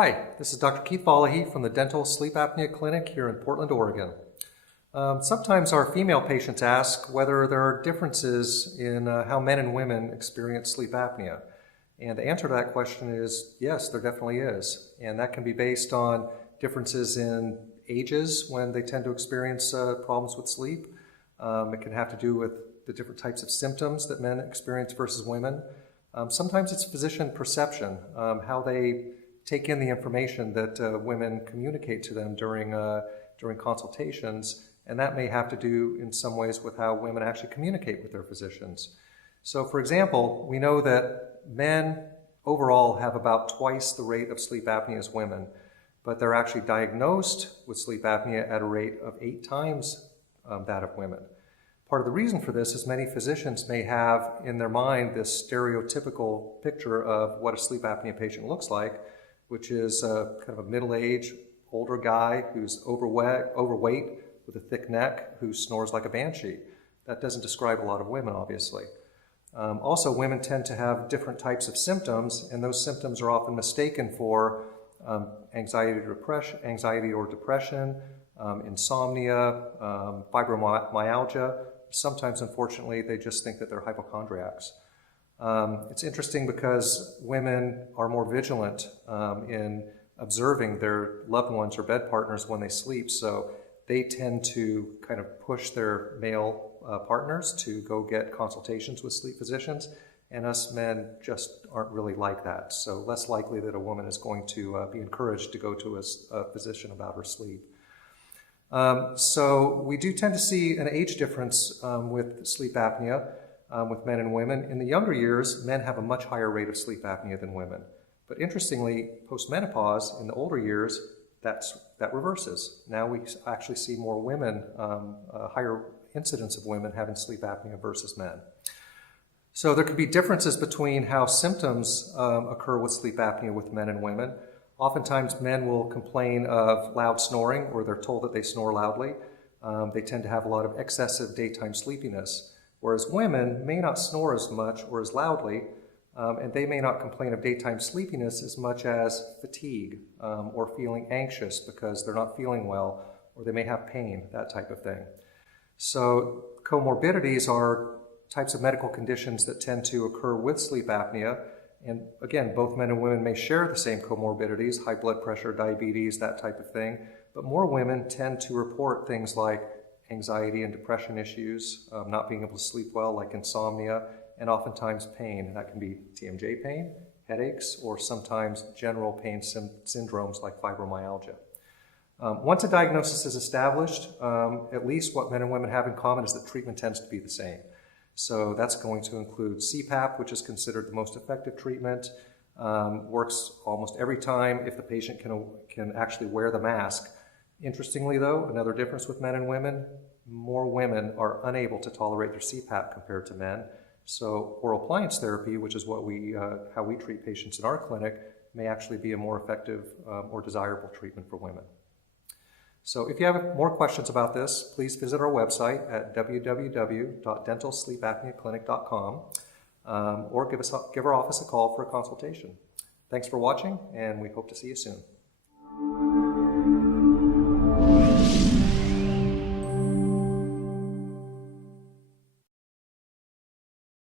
Hi, this is Dr. Keith Valachi from the Dental Sleep Apnea Clinic here in Portland, Oregon. Sometimes our female patients ask whether there are differences in how men and women experience sleep apnea. And the answer to that question is yes, there definitely is. And that can be based on differences in ages when they tend to experience problems with sleep. It can have to do with the different types of symptoms that men experience versus women. Sometimes it's physician perception, how they take in the information that women communicate to them during consultations, and that may have to do in some ways with how women actually communicate with their physicians. So for example, we know that men overall have about twice the rate of sleep apnea as women, but they're actually diagnosed with sleep apnea at a rate of 8 times that of women. Part of the reason for this is many physicians may have in their mind this stereotypical picture of what a sleep apnea patient looks like, which is kind of a middle-aged, older guy who's overweight with a thick neck who snores like a banshee. That doesn't describe a lot of women, obviously. Also, women tend to have different types of symptoms, and those symptoms are often mistaken for anxiety or depression, insomnia, fibromyalgia. Sometimes, unfortunately, they just think that they're hypochondriacs. It's interesting because women are more vigilant in observing their loved ones or bed partners when they sleep, so they tend to kind of push their male partners to go get consultations with sleep physicians, and us men just aren't really like that, so less likely that a woman is going to be encouraged to go to a physician about her sleep. So we do tend to see an age difference with sleep apnea. With men and women. In the younger years, men have a much higher rate of sleep apnea than women. But interestingly, post-menopause, in the older years, that reverses. Now we actually see more women, a higher incidence of women having sleep apnea versus men. So there could be differences between how symptoms occur with sleep apnea with men and women. Oftentimes men will complain of loud snoring, or they're told that they snore loudly. They tend to have a lot of excessive daytime sleepiness. Whereas women may not snore as much or as loudly, and they may not complain of daytime sleepiness as much as fatigue or feeling anxious because they're not feeling well, or they may have pain, that type of thing. So comorbidities are types of medical conditions that tend to occur with sleep apnea. And again, both men and women may share the same comorbidities, high blood pressure, diabetes, that type of thing. But more women tend to report things like anxiety and depression issues, not being able to sleep well, like insomnia, and oftentimes pain. That can be TMJ pain, headaches, or sometimes general pain syndromes like fibromyalgia. Once a diagnosis is established, at least what men and women have in common is that treatment tends to be the same. So that's going to include CPAP, which is considered the most effective treatment, works almost every time if the patient can actually wear the mask. Interestingly though, another difference with men and women, more women are unable to tolerate their CPAP compared to men. So oral appliance therapy, which is what how we treat patients in our clinic, may actually be a more effective or desirable treatment for women. So if you have more questions about this, please visit our website at www.dentalsleepapneaclinic.com or give our office a call for a consultation. Thanks for watching, and we hope to see you soon.